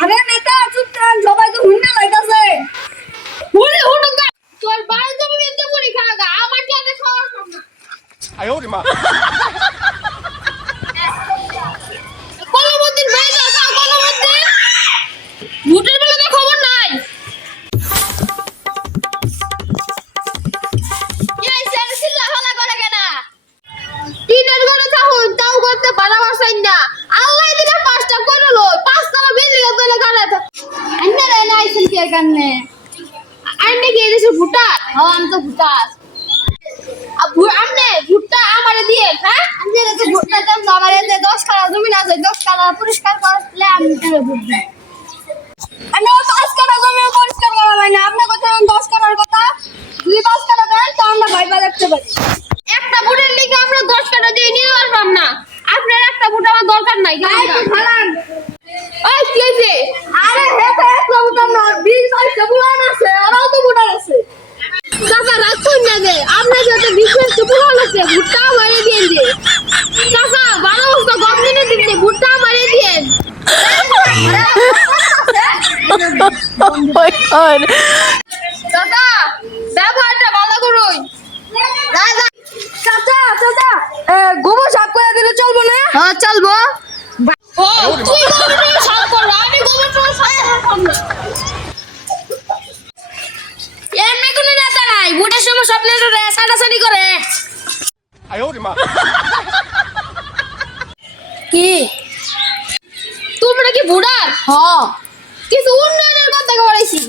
আরে নেতা চুপ থাক, সবাই তো হুন্না লাইতাছে। হুনে হুনে তোর বাড়ি জমি এতে পরীক্ষা লাগা আমার কাছে খাওয়ার কম না। 哎呦我的妈！ কলমদ্দিন বেজা খা কলমদ্দিন ভোটের বেলাতে খবর নাই এই স্যার সিল্লা ভালা করে কেন তিনের ঘরে থাকুন তাও করতে বাড়াবার চাই না আল্লাহ দিলে পাঁচটা করে লো পাঁচটা বিল্ডিং এর তোলে গাড়া আন্না রে নাইছেন কি কারণে আন্না কি এদেশে ভুটার হ্যাঁ আমি তো ভুটার আমনে ভুট্টা আমারে দিয়ে হ্যাঁ আমি যে ভুট্টা দাম আমারে যে 10 কাঠা জমি না যায় 10 কাঠা পরিষ্কার করলে আমি তারে ভোট দিই আমি 5 কাঠা জমি পরিষ্কার করা হয় না, আপনি কথা 10 কাঠার কথা, যদি 5 কাঠা দেন তো আমরা ভাইবা দেখতে পারি। একটা ভোটের লিগে আমরা 10 কাঠা দিয়ে নিতে পারবাম না আপনার একটা ভোট আমার দরকার নাই ভাই ফালান। ওই কি হইছে আরে হে তো এক লোকটা না 20 22 বুলান আছে, আরও তো ভোটার আছে। কাকা রাখুন না গে আপনার যত বিশেষ পুরো আছে ভুট্টা আমারে দিয়ে দে কাকা 12 বছর গভর্নমেন্ট দিতে ভুট্টা আমারে দিয়ে Oh my god. কাকা ব্যবহারটা ভালো করুন চাচা চাচা গোবর সাফ করে দিলে চলবে না? হ্যাঁ চলবো ও তুই গোবরটা সাফ কর আমি গোবরটা সাফ করব না এমনি কোনো নেতা নাই ভোটের সময় সব নেতারা সাড়াসাড়ি করে 哎呦我的妈！ কি তোমরা কি ভোটার হ্যাঁ কিছু উন্নয়নের কথা বলেছি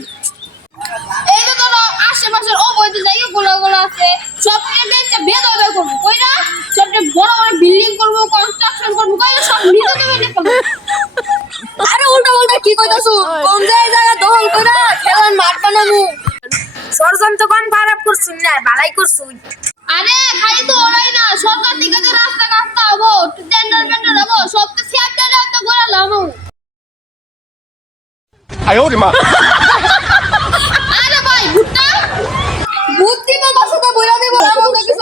এই তো ধরো আশেপাশের অবৈধ জায়গাগুলো আছে সব নিয়ে ভেদ হবে করবো কই না সবটা বড় বড় বিল্ডিং করবো কনস্ট্রাকশন করবো কই সব নিতে দেবে না আরে উল্টা উল্টা কি কইতাছো? কোন জায়গা দখল কইরা খেলার মাঠ বানামু। ষড়যন্ত্র কোন খারাপ করছুন না ভালাই করছুন। আরে খালি তো ওরাই না সরকার থেকে যে রাস্তা কাটতে হবো টেন্ডার পেন্ডার হবো সব তো শেয়ার টেন্ডার তো করে লামু 哎呦我的妈！ আরে ভাই ভুট্টা বুদ্ধি তো বাসাতে বইরা দেব, আমাকে